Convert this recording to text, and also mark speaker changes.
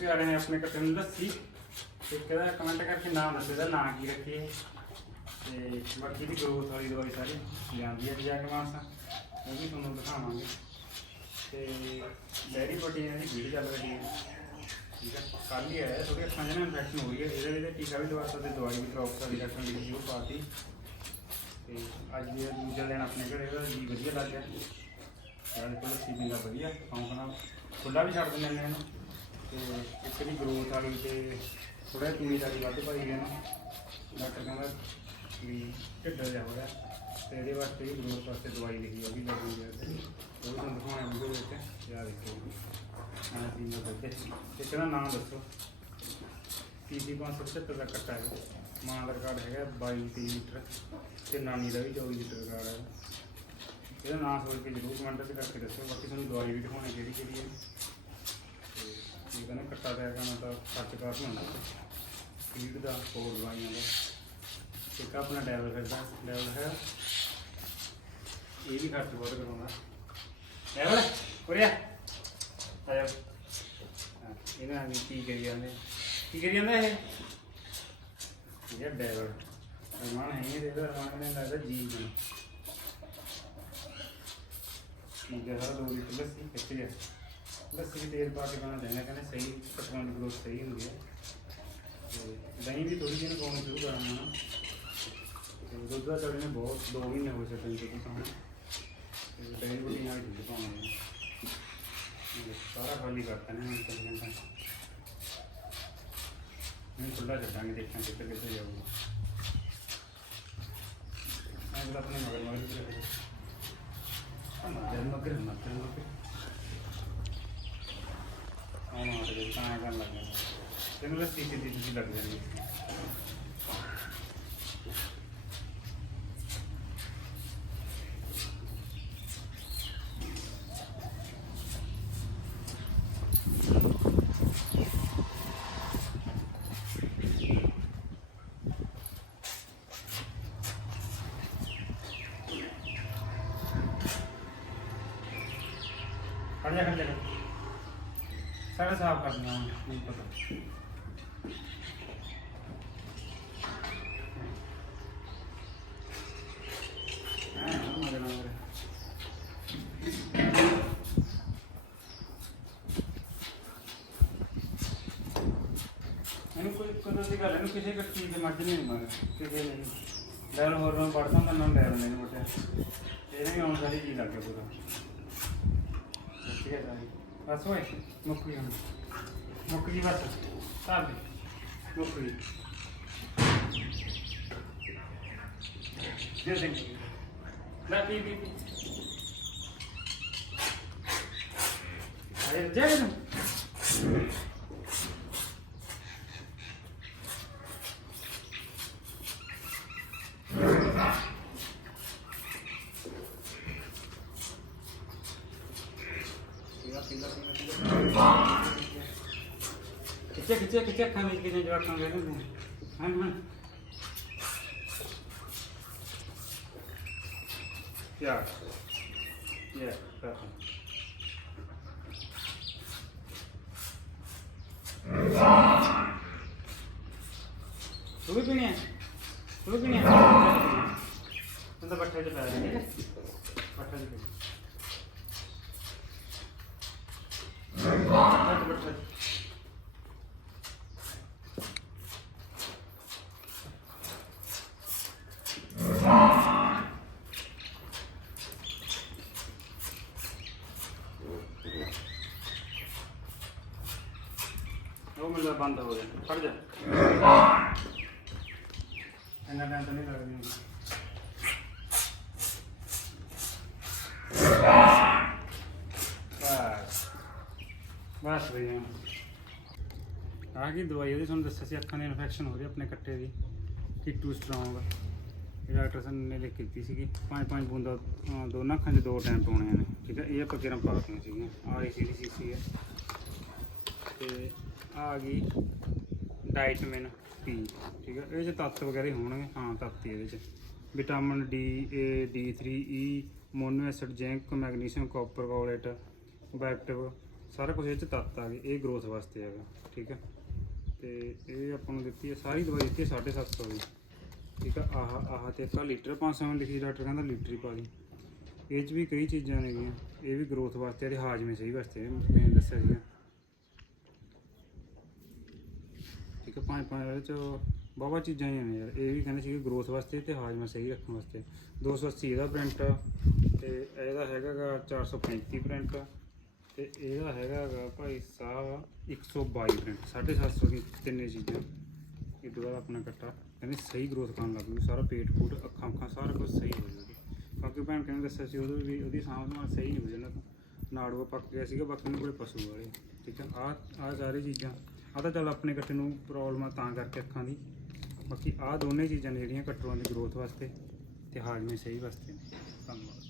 Speaker 1: ਪੁੱਛ ਆ ਰਹੇ ਨੇ ਆਪਣੇ ਕੱਟੇ ਨੂੰ ਲੱਸੀ ਤੇ ਕਿਹਦਾ ਕਮੈਂਟ ਕਰਕੇ ਨਾਮ ਦੱਸੋ ਇਹਦਾ, ਨਾਂ ਕੀ ਰੱਖੀਏ ਤੇ ਬਾਕੀ ਦੀ ਗਰੋਥ ਵਾਲੀ ਦਵਾਈ ਸਾਰੀ ਲਿਆਂਦੀ ਹੈ ਜਾ ਕੇ ਵੀ ਤੁਹਾਨੂੰ ਦਿਖਾਵਾਂਗੇ। ਤੇ ਡੈਰੀ ਪ੍ਰੋਟੀਨ ਦੀ ਵੀਡੀਓ ਚੱਲ ਰਹੀ ਹੈ। ਠੀਕ ਹੈ ਕੱਲ ਹੀ ਆਇਆ ਥੋੜੀ ਅੱਖਾਂ 'ਚ ਇਨਫੈਕਸ਼ਨ ਹੋ ਗਈ ਹੈ। ਇਹਦੇ ਵਿੱਚ ਟੀਕਾ ਵੀ ਲਵਾ ਸਕਦੇ, ਦਵਾਈ ਵੀ ਕ੍ਰੌਪ ਵਾਲੀ ਡਾਕਟਰ ਨੇ ਲਿਖੀ ਪਾਤੀ ਤੇ ਅੱਜ ਵੀ ਦੂਜਾ ਦਿਨ ਆਪਣੇ ਘਰੇ ਉਹਦਾ ਜੀ ਵਧੀਆ ਲੱਗਿਆ ਯਾਰ ਦਾ ਵਧੀਆ। ਸ਼ੌਂਕ ਖੁੱਲਾ ਵੀ ਛੱਡ ਦਿੰਦੇ ਨੇ ਇਹਨੂੰ। ਤੇ ਇੱਕ ਦੀ ਗਰੋਥ ਵਾਲੀ ਤੇ ਥੋੜਾ ਤੂੜੀ ਦਾ ਵੀ ਵੱਧ ਪਾਈ ਗਿਆ ਨਾ। ਡਾਕਟਰ ਕਹਿੰਦਾ ਵੀ ਢਿੱਡ ਜਿਹਾ ਹੋ ਗਿਆ ਤੇ ਇਹਦੇ ਵਾਸਤੇ ਵੀ ਗਰੋਥ ਵਾਸਤੇ ਦਵਾਈ ਲਿਖੀ ਉਹ ਵੀ ਲੱਗੂਗੀ ਤੇ ਉਹ ਤੁਹਾਨੂੰ ਦਿਖਾਉਣਾ ਵੀਡੀਓ ਵਿੱਚ। ਯਾਰ ਦੇਖੋ ਮੈਂ ਪੀਣਾ ਬੱਚੇ ਤੇ ਕਿਹੜਾ ਨਾਮ ਦੱਸੋ। ਪੀਸੀ 570 ਦਾ ਕੱਟਾ ਹੈ। ਮਾਂ ਦਾ ਰਿਕਾਰਡ ਹੈਗਾ 22 23 ਲੀਟਰ ਤੇ ਨਾਨੀ ਦਾ ਵੀ 24 ਲੀਟਰ ਰਿਕਾਰਡ ਹੈ। ਇਹਦਾ ਨਾਮ ਸੋਚ ਕੇ ਜ਼ਰੂਰ ਕਮੈਂਟ ਤੇ ਕਰਕੇ ਦੱਸੋ ਬਾਕੀ ਤੁਹਾਨੂੰ ਦਵਾਈ ਵੀ ਦਿਖਾਉਣੀ ਕਿਹੜੀ ਕਿਹੜੀ ਹੈ। ਤੇ ਇਹ ਕੱਟਾ ਪਿਆ ਕਰਨਾ ਤਾਂ ਖਰਚ ਕਾਫੀ ਹੁੰਦਾ ਫੀਡ ਦਾ ਹੋਰ ਦਵਾਈਆਂ ਦਾ। ਇੱਕ ਆਪਣਾ ਡੈਵਲ ਫਿਰਦਾ ਡੈਵਲ ਹੈ ਇਹ ਵੀ ਖਰਚ ਬਹੁਤ ਕਰਾਉਂਦਾ। ਡੈਵਲ ਉਰਿਆ ਆਇਆ ਇਹਨਾਂ ਨੇ ਕੀ ਕਰੀ ਜਾਂਦੇ? ਕੀ ਕਰੀ ਜਾਂਦਾ ਇਹ? ਇਹ ਡੈਵਲ ਅਰਮਾਨ ਹੈ ਇਹ ਦੇਖੋ ਅਰਮਾਨ ਨੇ ਲੱਗਦਾ ਜੀ ਨੂੰ। ਠੀਕ ਹੈ ਸਾਰਾ ਦੋ ਲੀਟਰ ਲੱਸੀ, ਖਿੱਚ ਗਿਆ ਲੱਸੀ ਵੀ ਤੇਲ ਪਾ ਕੇ ਬਣਾ ਦੇਣਾ ਕਹਿੰਦੇ ਸਹੀ ਪਟਵਾਂ ਦੀ ਗਰੋਥ ਸਹੀ ਹੁੰਦੀ ਹੈ ਤੇ ਦਹੀਂ ਵੀ ਥੋੜੀ ਜਿਹੀ ਪਾਉਣੀ ਸ਼ੁਰੂ ਕਰਾਂਗਾ ਨਾ ਤੇ ਦੁੱਧ ਦਾ ਚੜੇ ਨੇ ਬਹੁਤ 2 ਮਹੀਨੇ ਹੋ ਚੁੱਕੇ ਨੇ ਦੁੱਧ ਪਾਉਣ ਤੇ ਦਹੀਂ ਬੁਟੀ ਨਾਲ ਦੁੱਧ ਪਾਉਣਾ ਸਾਰਾ ਖਾਲੀ ਕਰਤਾ ਨੇ ਹੁਣ ਤਿੰਨ ਘੰਟਾ ਮੈਂ ਖੁੱਲਾ ਛੱਡਾਂਗੇ ਦੇਖਾਂ ਕਿੱਥੇ ਕਿੱਥੇ ਜਾਊਗਾ ਮੈਂ ਆਪਣੇ ਮਗਰ ਮਗਰ ਹੀ ਰੱਖਦਾ ਮਗਰ ਮਗਰ ਮਗਰ ਮਗਰ ਆਉਣਾ ਆ ਤੇ ਤਾਂ ਕਰਨ ਲੱਗ ਗਿਆ ਤੈਨੂੰ ਲੱਸੀ ਤੇ ਦੀ ਤੁਸੀਂ ਲੱਗ ਜਾਣੀ ਖੜ ਜਾ ਖੜ ਜਾ ਸਾਰਾ ਸਾਫ਼ ਕਰ ਦੇਣਾ ਨਹੀਂ ਪਤਾ। ਇਹਨੂੰ ਕੋਈ ਕਦੋਂ ਦੀ ਗੱਲ ਇਹਨੂੰ ਕਿਸੇ ਇੱਕ ਚੀਜ਼ ਦੇ ਮੱਝ ਨਹੀਂ ਮਾਰ ਕਿਸੇ ਨੇ ਡਰ ਹੋਰ ਨੂੰ ਪੜਦਾ ਤਾਂ ਨਾ ਡਰ ਨਹੀਂ ਬਟਿਆ ਇਹਨੇ ਵੀ ਆਉਣ ਸਾਰੀ ਜੀ ਲੱਗ ਪੂਰਾ। ਠੀਕ ਹੈ ਸਾਰੀ ਬਸ ਓਏ ਮੁੱਕ ਗਈ ਹੁਣ ਮੁੱਕ ਗਈ ਬਸ ਸਾਬ ਦੇ ਮੁੱਕ ਗਈ ਦੇ ਦੇ ਲੈ ਪੀ ਪੀ ਪੀ ਅਰੇ ਜੈ ਨੂੰ ਪੀਲਾ ਪੀਲਾ ਪੀਲਾ ਕਿੱਥੇ ਕਿੱਥੇ ਅੱਖਾਂ ਵਿੱਚ ਕਿਨੇ ਜਵਾਕਾਂ ਵੇਖ ਨੇ। ਹਾਂ ਹਾਂ। ਯਾਰ perfect. ਤੂੰ ਵੀ ਪੀਣੀ ਹੈ ਤੂੰ ਵੀ ਪੀਣੀ ਹੈ ਤੂੰ ਤਾਂ ਬੱਠੇ 'ਚ ਪੈ ਜਾ ਠੀਕ ਹੈ ਬੱਠੇ 'ਚ ਪੀ ਬੱਠੇ 'ਚ ਬੱਠੇ 'ਚ ਉਹ ਮੇਰਾ ਬੰਦ ਹੋ ਗਿਆ ਫੜ ਜਾ। ਇੰਨਾ ਟਾਈਮ ਤਾਂ ਨਹੀਂ ਲੱਗਦੀ ਬਸ। ਬਸ ਭਈਆ ਆ ਕੀ ਦਵਾਈ ਉਹਦੀ ਤੁਹਾਨੂੰ ਦੱਸਿਆ ਸੀ ਅੱਖਾਂ ਦੀ ਇਨਫੈਕਸ਼ਨ ਹੋ ਰਹੀ ਆਪਣੇ ਕੱਟੇ ਦੀ। ਟੀਟੂ ਸਟਰੋਂਗ ਇਹ ਡਾਕਟਰ ਸਨ ਨੇ ਲਿਖ ਕੀਤੀ ਸੀਗੀ। ਪੰਜ ਪੰਜ ਬੂੰਦਾਂ ਦੋਨਾਂ ਅੱਖਾਂ 'ਚ ਦੋ ਟਾਈਮ ਪਾਉਣੇ ਨੇ। ਠੀਕ ਹੈ ਇਹ ਆਪਾਂ ਕਿਰਾਂ ਪਾਤੀਆਂ ਸੀਗੀਆਂ। ਆਹ ਇਹ ਜਿਹੜੀ ਸੀਸੀ ਹੈ ਤੇ ਆਹ ਆ ਗਈ ਡਾਈਟਮਿਨ ਪੀ ਠੀਕ ਹੈ ਇਹ ਚ ਤੱਤ ਵਗੈਰੇ ਹੋਣਗੇ? ਹਾਂ, ਤੱਤ ਹੀ ਇਹਦੇ ਚ। Vitamin D A ਡੀ3 E mono acid, zinc, magnesium, copper correlate ਬੈਕਟਿਵ ਸਾਰਾ ਕੁਝ ਇਹ ਚ ਤੱਤ ਆ ਗਏ। ਇਹ ਗਰੋਥ ਵਾਸਤੇ ਹੈਗਾ ਠੀਕ ਹੈ ਤੇ ਇਹ ਆਪਾਂ ਨੂੰ ਦਿੱਤੀ ਹੈ ਸਾਰੀ ਦਵਾਈ ਦਿੱਤੀ ਹੈ 750 ਦੀ। ਠੀਕ ਆ? ਆਹ ਆਹ ਤੇ ਇੱਕ ਲੀਟਰ 500 ml ਲਿਖੀ ਡਾਕਟਰ, ਕਹਿੰਦਾ ਲੀਟਰ ਹੀ ਪਾ ਦੀ। ਇਹ ਚ ਵੀ ਕਈ ਚੀਜ਼ਾਂ ਨੇਗੀਆਂ, ਇਹ ਵੀ ਗਰੋਥ ਵਾਸਤੇ ਤੇ ਹਾਜ਼ਮੇ ਸਹੀ ਵਾਸਤੇ ਮੈਂ ਦੱਸਿਆ ਸੀਗਾ। ਠੀਕ ਹੈ ਪੰਜ ਪੰਜ ਇਹਦੇ ਚ ਬਾਬਾ ਚੀਜ਼ਾਂ ਹੀ ਨੇ ਯਾਰ। ਇਹ ਵੀ ਕਹਿੰਦੇ ਸੀ ਗਰੋਥ ਵਾਸਤੇ ਤੇ ਹਾਜ਼ਮਾ ਸਹੀ ਰੱਖਣ ਵਾਸਤੇ। 280 ਦਾ ਪ੍ਰਿੰਟ ਤੇ ਇਹਦਾ ਹੈਗਾ ਗਾ 435 ਪ੍ਰਿੰਟ ਤੇ ਇਹਦਾ ਹੈਗਾ ਗਾ ਭਾਈ ਸਾਹਿਬ 122 ਪ੍ਰਿੰਟ 750 ਦੀ ਤਿੰਨੇ ਚੀਜ਼ਾਂ। ਇਹ ਦੁਬਾਰਾ ਆਪਣਾ ਕੱਟਾ। ਕਹਿੰਦੇ ਸਹੀ ਗਰੋਥ ਕਰਨ ਲੱਗ ਗਈ ਸਾਰਾ ਪੇਟ ਪੂਟ, ਅੱਖਾਂ ਅੱਖਾਂ ਸਾਰਾ ਕੁਝ ਸਹੀ ਹੋ ਜਾਊਗਾ ਬਾਕੀ ਭੈਣ ਕਹਿੰਦੇ ਦੱਸਿਆ ਸੀ ਉਹਦੇ ਵੀ, ਉਹਦੀ ਸਾਂਭ ਨਾਲ ਸਹੀ ਨਹੀਂ ਹੋ ਜਾਣਾ ਨਾੜੂਆ ਪੱਕ ਗਿਆ ਸੀਗਾ, ਬਾਕੀ ਨੂੰ ਕੋਲੇ ਪਸ਼ੂ ਵਾਲੇ ਠੀਕ ਆ ਆ ਆ ਸਾਰੀ ਚੀਜ਼ਾਂ। ਆ ਤਾਂ ਚੱਲ ਆਪਣੇ ਕੱਟੇ ਨੂੰ ਪ੍ਰੋਬਲਮ ਆ ਤਾਂ ਕਰਕੇ ਅੱਖਾਂ ਦੀ। ਬਾਕੀ ਆ ਦੋਨੇ ਚੀਜ਼ਾਂ ਨੇ ਜਿਹੜੀਆਂ ਕੱਟਰਾਂ ਦੀ ਗਰੋਥ ਵਾਸਤੇ ਤੇ ਹਾਜ਼ਮੇ ਸਹੀ ਵਾਸਤੇ ਨੇ। ਧੰਨਵਾਦ।